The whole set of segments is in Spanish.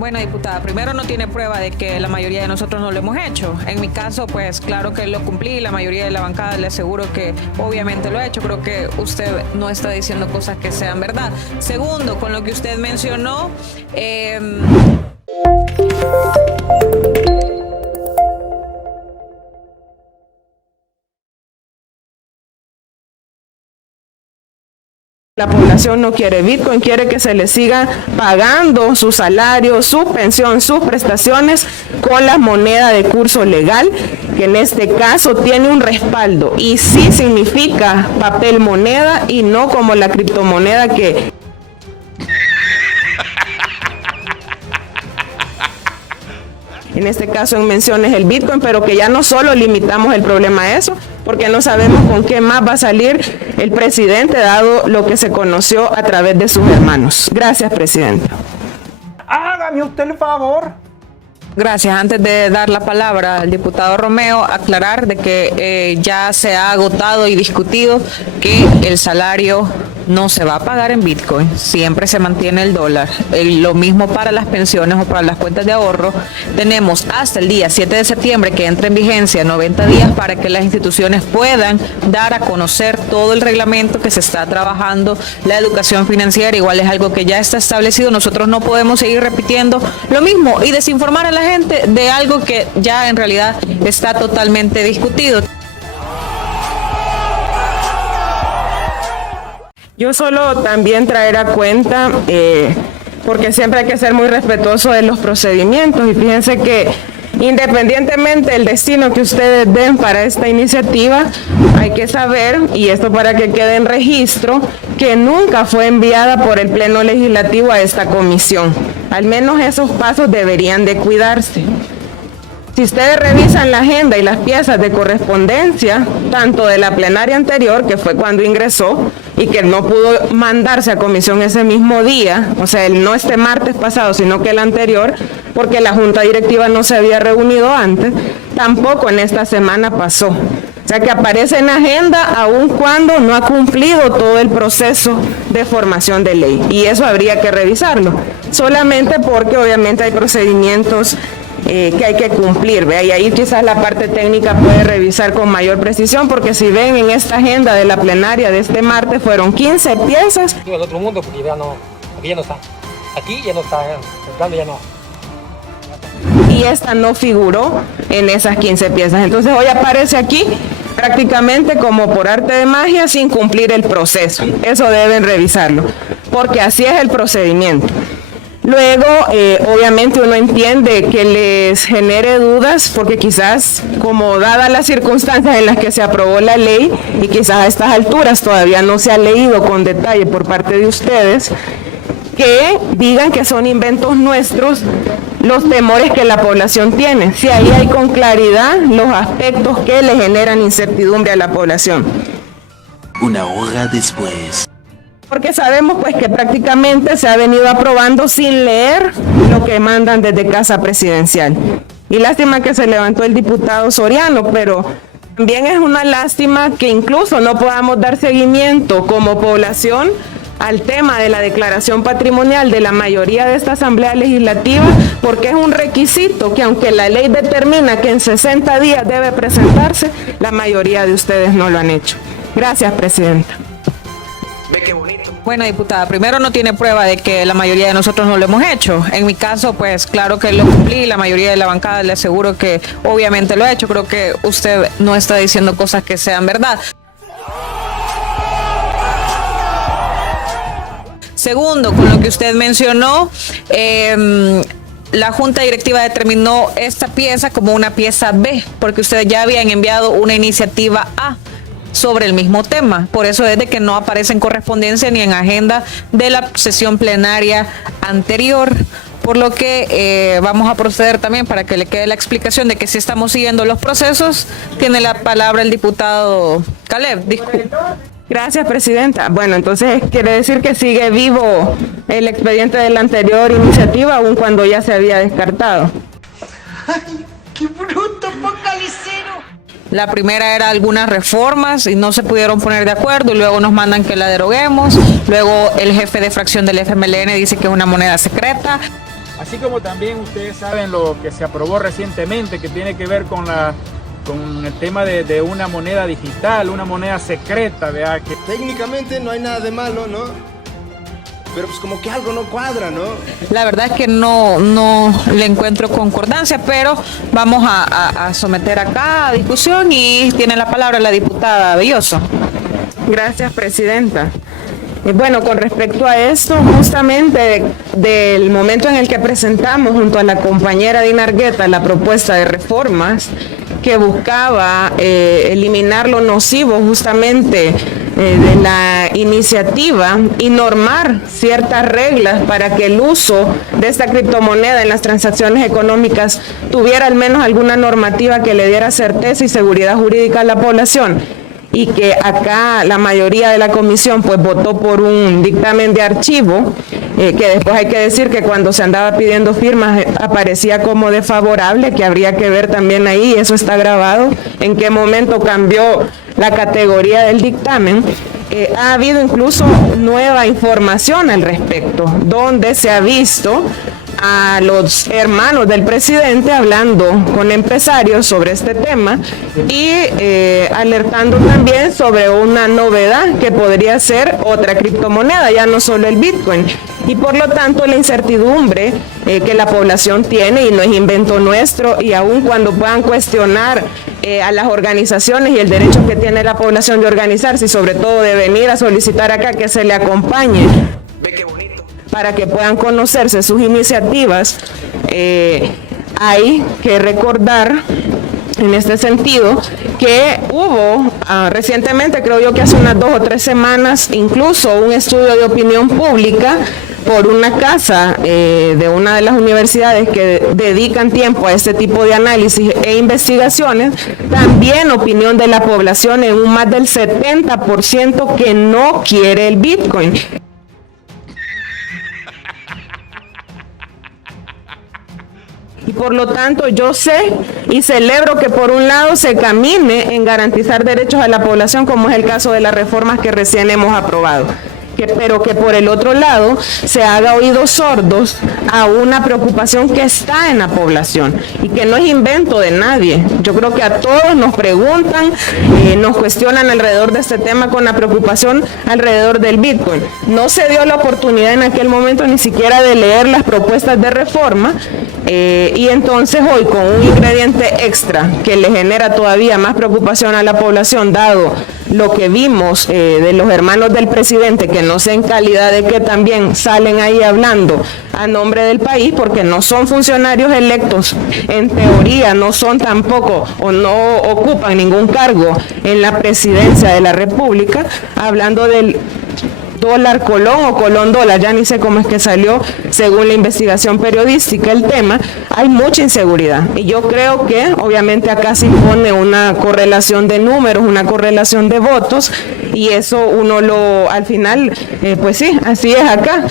Bueno, diputada, primero no tiene prueba de que la mayoría de nosotros no lo hemos hecho. En mi caso, pues claro que lo cumplí, la mayoría de la bancada le aseguro que obviamente lo ha hecho. Creo que usted no está diciendo cosas que sean verdad. Segundo, con lo que usted mencionó, la población no quiere Bitcoin, quiere que se le siga pagando su salario, su pensión, sus prestaciones con la moneda de curso legal, que en este caso tiene un respaldo y sí significa papel moneda y no como la criptomoneda que... En este caso en menciones el Bitcoin, pero que ya no solo limitamos el problema a eso, porque no sabemos con qué más va a salir el presidente, dado lo que se conoció a través de sus hermanos. Gracias, presidenta. Hágame usted el favor. gracias. Antes de dar la palabra al diputado Romeo, aclarar de que ya se ha agotado y discutido que el salario no se va a pagar en Bitcoin, siempre se mantiene el dólar. Lo mismo para las pensiones o para las cuentas de ahorro. Tenemos hasta el día 7 de septiembre que entra en vigencia 90 días para que las instituciones puedan dar a conocer todo el reglamento que se está trabajando. La educación financiera igual es algo que ya está establecido. Nosotros no podemos seguir repitiendo lo mismo y desinformar a la gente de algo que ya en realidad está totalmente discutido. Yo solo también traer a cuenta, porque siempre hay que ser muy respetuoso de los procedimientos, y fíjense que independientemente del destino que ustedes den para esta iniciativa, hay que saber, y esto para que quede en registro, que nunca fue enviada por el Pleno Legislativo a esta comisión. Al menos esos pasos deberían de cuidarse. Si ustedes revisan la agenda y las piezas de correspondencia, tanto de la plenaria anterior, que fue cuando ingresó, y que no pudo mandarse a comisión ese mismo día, o sea, no este martes pasado, sino que el anterior, porque la junta directiva no se había reunido antes, tampoco en esta semana pasó. O sea, que aparece en agenda aun cuando no ha cumplido todo el proceso de formación de ley, y eso habría que revisarlo, solamente porque obviamente hay procedimientos que hay que cumplir, ¿ve? Y ahí quizás la parte técnica puede revisar con mayor precisión, porque si ven en esta agenda de la plenaria de este martes fueron 15 piezas. El otro mundo, porque ya no, aquí ya no está. Aquí ya no está, el plan ya no. Y esta no figuró en esas 15 piezas. Entonces hoy aparece aquí prácticamente como por arte de magia sin cumplir el proceso. Eso deben revisarlo, porque así es el procedimiento. Luego, obviamente uno entiende que les genere dudas, porque quizás, como dadas las circunstancias en las que se aprobó la ley, y quizás a estas alturas todavía no se ha leído con detalle por parte de ustedes, que digan que son inventos nuestros los temores que la población tiene. Si ahí hay con claridad los aspectos que le generan incertidumbre a la población. Una hora después. Porque sabemos pues que prácticamente se ha venido aprobando sin leer lo que mandan desde Casa Presidencial. Y lástima que se levantó el diputado Soriano, pero también es una lástima que incluso no podamos dar seguimiento como población al tema de la declaración patrimonial de la mayoría de esta Asamblea Legislativa, porque es un requisito que, aunque la ley determina que en 60 días debe presentarse, la mayoría de ustedes no lo han hecho. Gracias, presidenta. Ve qué bonito. Bueno, diputada, primero no tiene prueba de que la mayoría de nosotros no lo hemos hecho. En mi caso, pues claro que lo cumplí, la mayoría de la bancada le aseguro que obviamente lo ha hecho. Creo que usted no está diciendo cosas que sean verdad. Segundo, con lo que usted mencionó, la Junta Directiva determinó esta pieza como una pieza B, porque ustedes ya habían enviado una iniciativa A sobre el mismo tema. Por eso es de que no aparece en correspondencia ni en agenda de la sesión plenaria anterior. Por lo que vamos a proceder también para que le quede la explicación de que si estamos siguiendo los procesos. Tiene la palabra el diputado Caleb. Disculpe. Gracias, presidenta. Bueno, entonces quiere decir que sigue vivo el expediente de la anterior iniciativa, aun cuando ya se había descartado. ¡Ay, qué bruto, focalicero! La primera era algunas reformas y no se pudieron poner de acuerdo y luego nos mandan que la deroguemos. Luego el jefe de fracción del FMLN dice que es una moneda secreta. así como también ustedes saben lo que se aprobó recientemente, que tiene que ver con el tema de una moneda digital, una moneda secreta, ¿verdad? Que técnicamente no hay nada de malo, ¿no? Pero pues como que algo no cuadra, ¿no? La verdad es que no le encuentro concordancia, pero vamos a someter acá a discusión y tiene la palabra la diputada Belloso. Gracias, presidenta. Bueno, con respecto a esto, justamente del momento en el que presentamos junto a la compañera Dina Argueta la propuesta de reformas que buscaba eliminar lo nocivo justamente de la iniciativa y normar ciertas reglas para que el uso de esta criptomoneda en las transacciones económicas tuviera al menos alguna normativa que le diera certeza y seguridad jurídica a la población. Y que acá la mayoría de la comisión pues votó por un dictamen de archivo, que después hay que decir que cuando se andaba pidiendo firmas aparecía como desfavorable, que habría que ver también ahí, eso está grabado, en qué momento cambió la categoría del dictamen. Ha habido incluso nueva información al respecto, donde se ha visto a los hermanos del presidente hablando con empresarios sobre este tema y alertando también sobre una novedad que podría ser otra criptomoneda, ya no solo el Bitcoin. Y por lo tanto la incertidumbre que la población tiene, y no es invento nuestro, y aun cuando puedan cuestionar a las organizaciones y el derecho que tiene la población de organizarse y sobre todo de venir a solicitar acá que se le acompañe, ve qué bonito, para que puedan conocerse sus iniciativas, hay que recordar en este sentido que hubo recientemente, creo yo que hace unas 2 o 3 semanas, incluso un estudio de opinión pública por una casa de una de las universidades que dedican tiempo a este tipo de análisis e investigaciones, también opinión de la población en un más del 70% que no quiere el Bitcoin. Y por lo tanto yo sé y celebro que por un lado se camine en garantizar derechos a la población, como es el caso de las reformas que recién hemos aprobado. Pero que por el otro lado se haga oídos sordos a una preocupación que está en la población y que no es invento de nadie. Yo creo que a todos nos preguntan, nos cuestionan alrededor de este tema con la preocupación alrededor del Bitcoin. No se dio la oportunidad en aquel momento ni siquiera de leer las propuestas de reforma y entonces hoy con un ingrediente extra que le genera todavía más preocupación a la población, dado lo que vimos de los hermanos del presidente, que no sé en calidad de que también salen ahí hablando a nombre del país, porque no son funcionarios electos, en teoría no son tampoco o no ocupan ningún cargo en la presidencia de la República, hablando del dólar colón o colón dólar, ya ni sé cómo es que salió según la investigación periodística el tema. Hay mucha inseguridad y yo creo que obviamente acá se impone una correlación de números, una correlación de votos y eso uno lo al final pues sí, así es acá.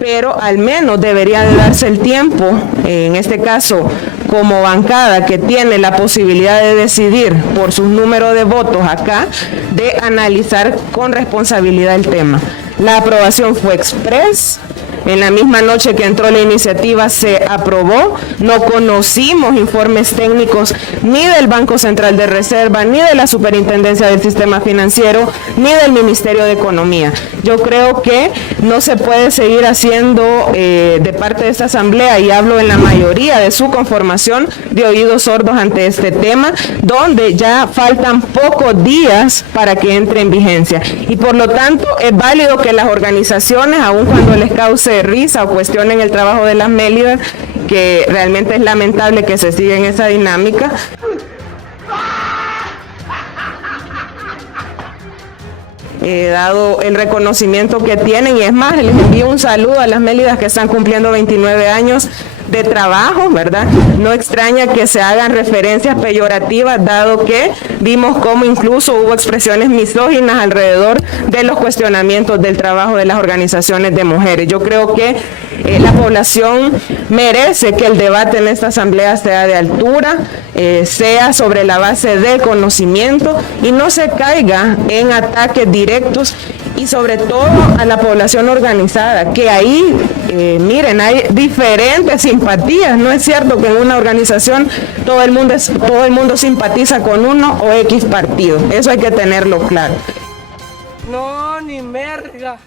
Pero al menos debería de darse el tiempo, en este caso como bancada que tiene la posibilidad de decidir por sus números de votos acá, de analizar con responsabilidad el tema. La aprobación fue express. En la misma noche que entró la iniciativa se aprobó, no conocimos informes técnicos ni del Banco Central de Reserva, ni de la Superintendencia del Sistema Financiero, ni del Ministerio de Economía. Yo creo que no se puede seguir haciendo de parte de esta asamblea, y hablo en la mayoría de su conformación, de oídos sordos ante este tema, donde ya faltan pocos días para que entre en vigencia. Y por lo tanto es válido que las organizaciones, aun cuando les cause risa o cuestionen el trabajo de las Mélidas, que realmente es lamentable que se siga en esa dinámica, dado el reconocimiento que tienen, y es más, les envío un saludo a las Mélidas que están cumpliendo 29 años de trabajo, ¿verdad? No extraña que se hagan referencias peyorativas, dado que vimos cómo incluso hubo expresiones misóginas alrededor de los cuestionamientos del trabajo de las organizaciones de mujeres. Yo creo que la población merece que el debate en esta asamblea sea de altura, sea sobre la base del conocimiento y no se caiga en ataques directos y sobre todo a la población organizada, que ahí, miren, hay diferentes simpatías. No es cierto que en una organización todo el mundo simpatiza con uno o X partido. Eso hay que tenerlo claro. No, ni merga.